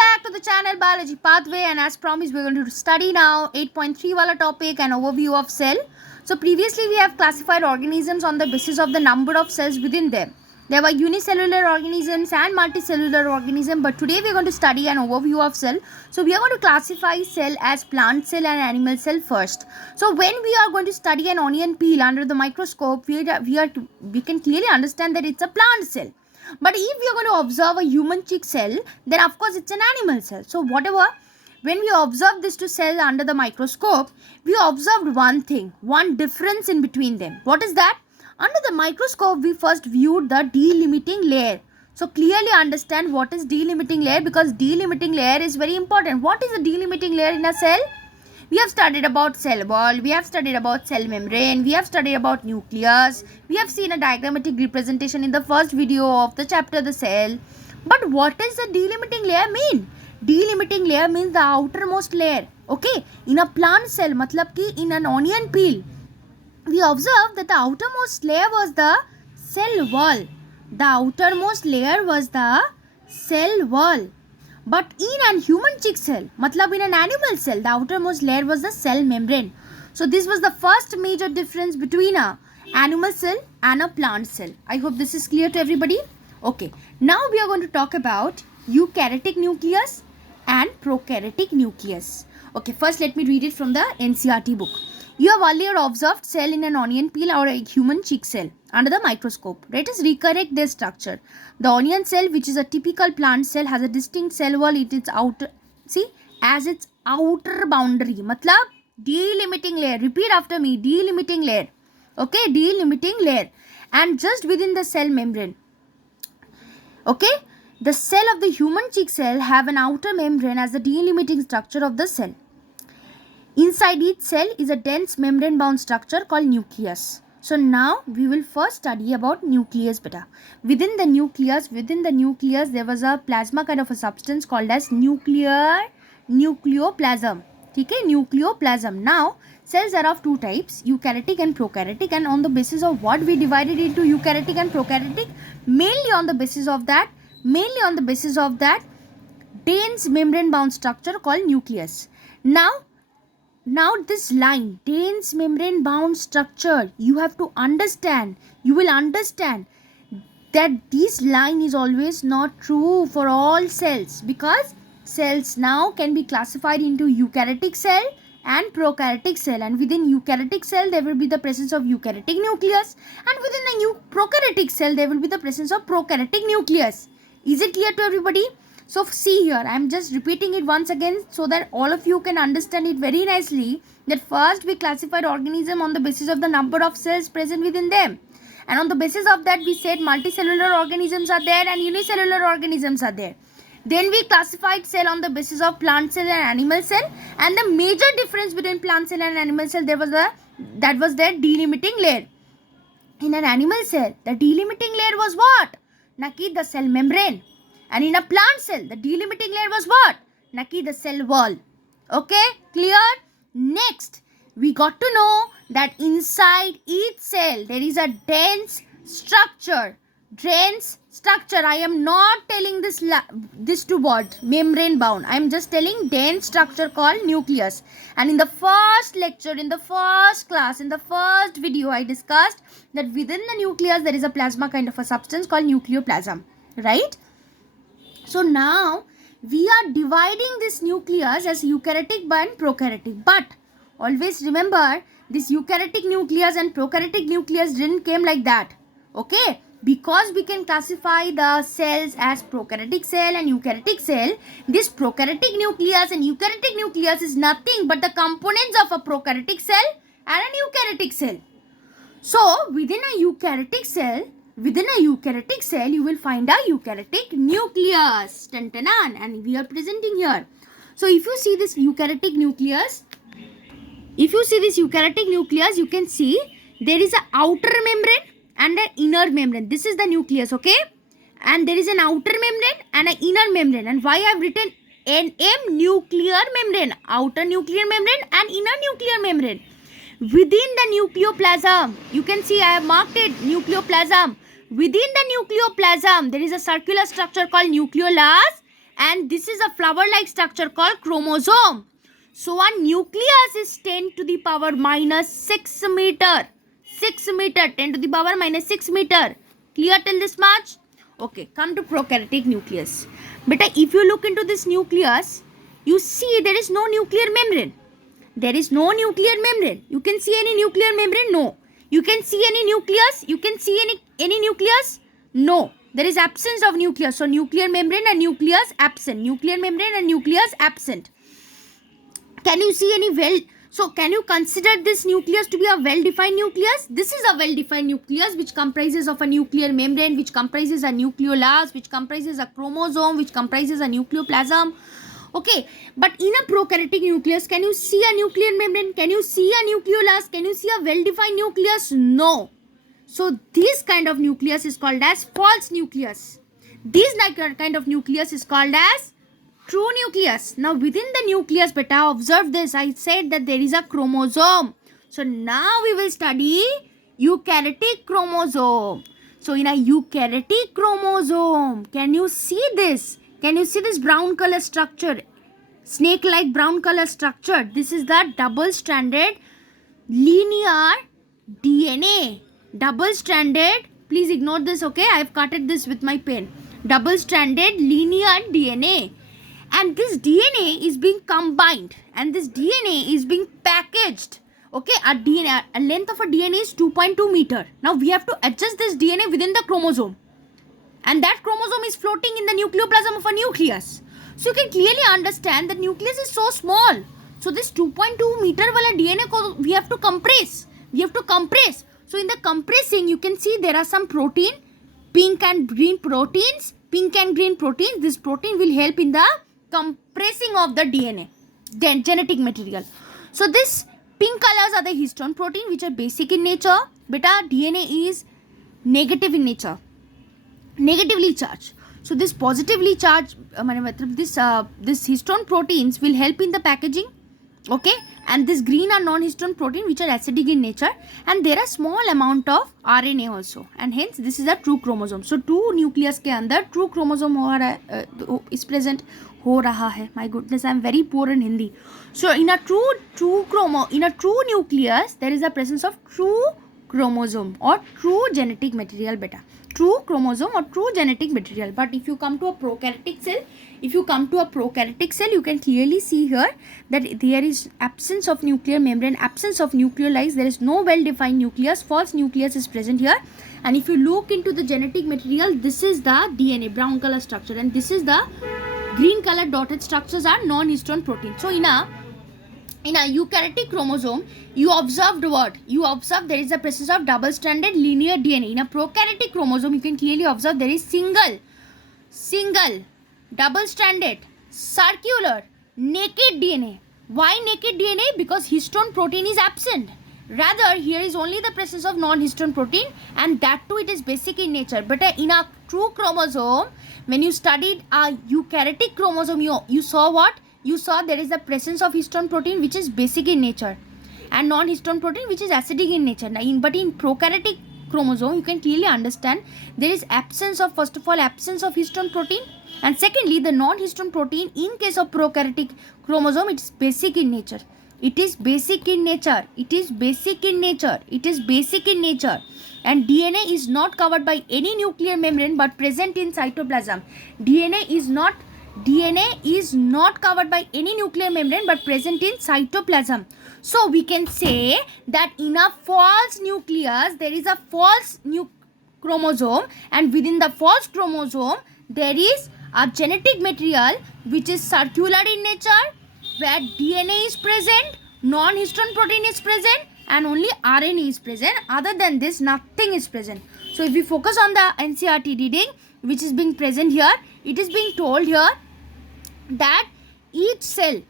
back to the channel Biology Pathway, and as promised we're going to study now 8.3 wala topic, an overview of cell. So previously we have classified organisms on the basis of the number of cells within them. There were unicellular organisms and multicellular organisms, but today we're going to study an overview of cell. So we are going to classify cell as plant cell and animal cell first. So when we are going to study an onion peel under the microscope, we can clearly understand that it's a plant cell. But if we are going to observe a human chick cell, then of course it's an animal cell. So when we observe this two cells under the microscope, we observed one thing, one difference in between them. What is that? Under the microscope, we first viewed the delimiting layer. So clearly understand what is delimiting layer, because delimiting layer is very important. What is a delimiting layer in a cell? We have studied about cell wall, we have studied about cell membrane, we have studied about nucleus, we have seen a diagrammatic representation in the first video of the chapter the cell. But what does the delimiting layer mean? Delimiting layer means the outermost layer. Okay, in a plant cell, matlab ki in an onion peel, we observe that the outermost layer was the cell wall. The outermost layer was the cell wall. But in a human chick cell, matlab in an animal cell, the outermost layer was the cell membrane. So this was the first major difference between a animal cell and a plant cell. I hope this is clear to everybody. Okay, now we are going to talk about eukaryotic nucleus and prokaryotic nucleus. Okay, first let me read it from the NCERT book. You have earlier observed cell in an onion peel or a human chick cell under the microscope. Let us recollect their structure. The onion cell, which is a typical plant cell, has a distinct cell wall at its outer, as its outer boundary. Matlab delimiting layer. Repeat after me, delimiting layer. Okay, delimiting layer. And just within the cell membrane. Okay, the cell of the human chick cell have an outer membrane as the delimiting structure of the cell. Inside each cell is a dense membrane bound structure called nucleus. So now we will first study about nucleus beta. Within the nucleus there was a plasma kind of a substance called as nucleoplasm. Okay, nucleoplasm. Now cells are of two types, eukaryotic and prokaryotic, and on the basis of what we divided into eukaryotic and prokaryotic, mainly on the basis of that dense membrane bound structure called nucleus. Now this line, dense membrane bound structure, you will understand that this line is always not true for all cells, because cells now can be classified into eukaryotic cell and prokaryotic cell, and within eukaryotic cell there will be the presence of eukaryotic nucleus, and within the prokaryotic cell there will be the presence of prokaryotic nucleus. Is it clear to everybody? So see here, I am just repeating it once again so that all of you can understand it very nicely, that first we classified organism on the basis of the number of cells present within them. And on the basis of that we said multicellular organisms are there and unicellular organisms are there. Then we classified cell on the basis of plant cell and animal cell, and the major difference between plant cell and animal cell that was their delimiting layer. In an animal cell, the delimiting layer was what? Naki, the cell membrane. And in a plant cell, the delimiting layer was what? Naki, the cell wall. Okay, clear? Next, we got to know that inside each cell, there is a dense structure. I am not telling this two word, membrane bound. I am just telling dense structure called nucleus. And in the first lecture, in the first class, in the first video, I discussed that within the nucleus, there is a plasma kind of a substance called nucleoplasm. Right? So now we are dividing this nucleus as eukaryotic and prokaryotic. But always remember, this eukaryotic nucleus and prokaryotic nucleus didn't came like that. Okay? Because we can classify the cells as prokaryotic cell and eukaryotic cell, this prokaryotic nucleus and eukaryotic nucleus is nothing but the components of a prokaryotic cell and an eukaryotic cell. So within a eukaryotic cell, you will find a eukaryotic nucleus. And we are presenting here. So if you see this eukaryotic nucleus, you can see there is an outer membrane and an inner membrane. This is the nucleus, okay? And there is an outer membrane and an inner membrane. And why I have written NM nuclear membrane, outer nuclear membrane and inner nuclear membrane. Within the nucleoplasm, you can see I have marked it, nucleoplasm. Within the nucleoplasm, there is a circular structure called nucleolus, and this is a flower-like structure called chromosome. So a nucleus is 10 to the power minus 6 meter. 6 meter, 10 to the power minus 6 meter. Clear till this much? Okay, come to prokaryotic nucleus. But if you look into this nucleus, you see there is no nuclear membrane. There is no nuclear membrane. You can see any nuclear membrane? No. You can see any nucleus? You can see any nucleus? No. There is absence of nucleus. So nuclear membrane and nucleus absent. Nuclear membrane and nucleus absent. Can you see any so can you consider this nucleus to be a well-defined nucleus? This is a well-defined nucleus which comprises of a nuclear membrane, which comprises a nucleolus, which comprises a chromosome, which comprises a nucleoplasm. Okay, but in a prokaryotic nucleus, can you see a nuclear membrane? Can you see a nucleolus? Can you see a well-defined nucleus? No. So this kind of nucleus is called as false nucleus. This kind of nucleus is called as true nucleus. Now within the nucleus, beta, observe this. I said that there is a chromosome. So now we will study eukaryotic chromosome. So in a eukaryotic chromosome, can you see this? Can you see this brown color structure? Snake-like brown color structure. This is the double-stranded linear DNA. Double-stranded, please ignore this, okay? I have cutted this with my pen. Double-stranded linear DNA. And this DNA is being combined. And this DNA is being packaged. Okay, a length of a DNA is 2.2 meter. Now we have to adjust this DNA within the chromosome. And that chromosome is floating in the nucleoplasm of a nucleus. So you can clearly understand that nucleus is so small. So this 2.2 meter wala DNA ko we have to compress. We have to compress. So in the compressing, you can see there are some protein, pink and green proteins. Pink and green proteins. This protein will help in the compressing of the DNA, then genetic material. So this pink colors are the histone protein which are basic in nature. Beta, DNA is negative in nature. Negatively charged. So this positively charged, this histone proteins will help in the packaging. Okay, and this green are non-histone protein which are acidic in nature, and there are small amount of RNA also, and hence this is a true chromosome. So two nucleus के अंदर true chromosome is present हो रहा है. My goodness, I am very poor in Hindi. So in a true nucleus there is a presence of true chromosome or true genetic material, beta. True chromosome or true genetic material. But if you come to a prokaryotic cell, you can clearly see here that there is absence of nuclear membrane, absence of nucleoli. There is no well-defined nucleus. False nucleus is present here. And if you look into the genetic material, this is the DNA, brown color structure, and this is the green color dotted structures are non-histone protein. So in a eukaryotic chromosome, you observed what? You observe there is the presence of double-stranded linear DNA. In a prokaryotic chromosome, you can clearly observe there is single, double-stranded, circular, naked DNA. Why naked DNA? Because histone protein is absent. Rather, here is only the presence of non-histone protein, and that too it is basic in nature. But in a true chromosome, when you studied a eukaryotic chromosome, you saw what? You saw there is the presence of histone protein which is basic in nature and non-histone protein which is acidic in nature. But in prokaryotic chromosome, you can clearly understand there is absence of, first of all, absence of histone protein, and secondly, the non-histone protein in case of prokaryotic chromosome, it is basic in nature. It is basic in nature. It is basic in nature. It is basic in nature. And DNA is not covered by any nuclear membrane but present in cytoplasm. DNA is not covered by any nuclear membrane but present in cytoplasm. So we can say that in a false nucleus there is a false chromosome, and within the false chromosome there is a genetic material which is circular in nature, where DNA is present, non-histone protein is present, and only RNA is present. Other than this, nothing is present. So if we focus on the NCERT reading which is being present here, it is being told here that each cell,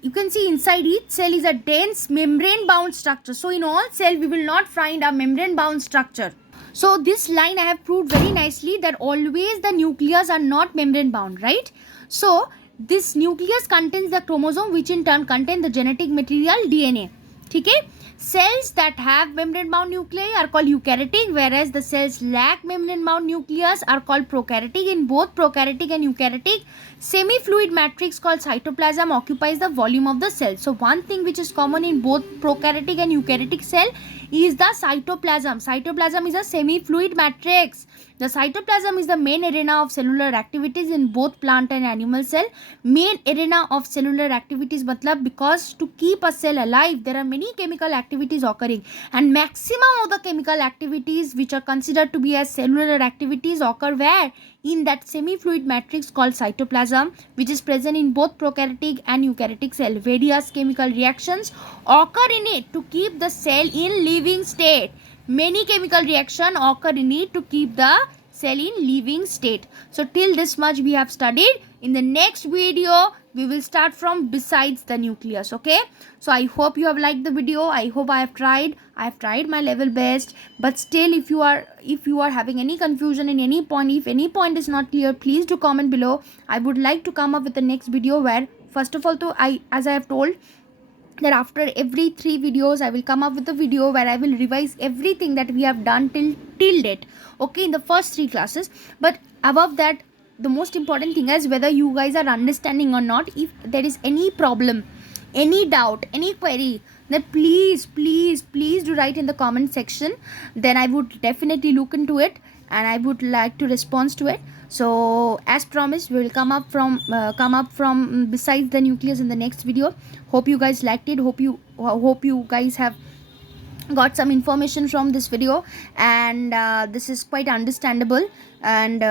you can see inside each cell is a dense membrane bound structure. So in all cell we will not find a membrane bound structure. So this line I have proved very nicely that always the nucleus are not membrane bound, right? So this nucleus contains the chromosome which in turn contain the genetic material DNA. ठीक है. Cells that have membrane bound nuclei are called eukaryotic, whereas the cells lack membrane bound nucleus are called prokaryotic. In both prokaryotic and eukaryotic, semi-fluid matrix called cytoplasm occupies the volume of the cell. So one thing which is common in both prokaryotic and eukaryotic cell is the cytoplasm. Cytoplasm is a semi-fluid matrix. The cytoplasm is the main arena of cellular activities in both plant and animal cell. Main arena of cellular activities matlab, because to keep a cell alive there are many chemical activities occurring, and maximum of the chemical activities which are considered to be as cellular activities occur where? In that semi-fluid matrix called cytoplasm, which is present in both prokaryotic and eukaryotic cell. Various chemical reactions occur in it to keep the cell in living state. Many chemical reactions occur in it to keep the cell in living state. So till this much we have studied. In the next video we will start from besides the nucleus. Okay, so I hope you have liked the video. I hope I have tried my level best, but still if you are having any confusion in any point, if any point is not clear, please do comment below. I would like to come up with the next video where first of all, as I have told that after every 3 videos I will come up with a video where I will revise everything that we have done till date, okay, in the first 3 classes. But above that, the most important thing is whether you guys are understanding or not. If there is any problem, any doubt, any query, then please do write in the comment section. Then I would definitely look into it and I would like to respond to it. So as promised, we will come up from besides the nucleus in the next video. Hope you guys liked it. Hope you guys have got some information from this video, and this is quite understandable. And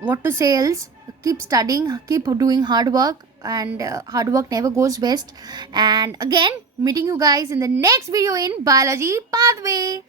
what to say else? Keep studying, keep doing hard work, and hard work never goes waste. And again, meeting you guys in the next video in Biology Pathway.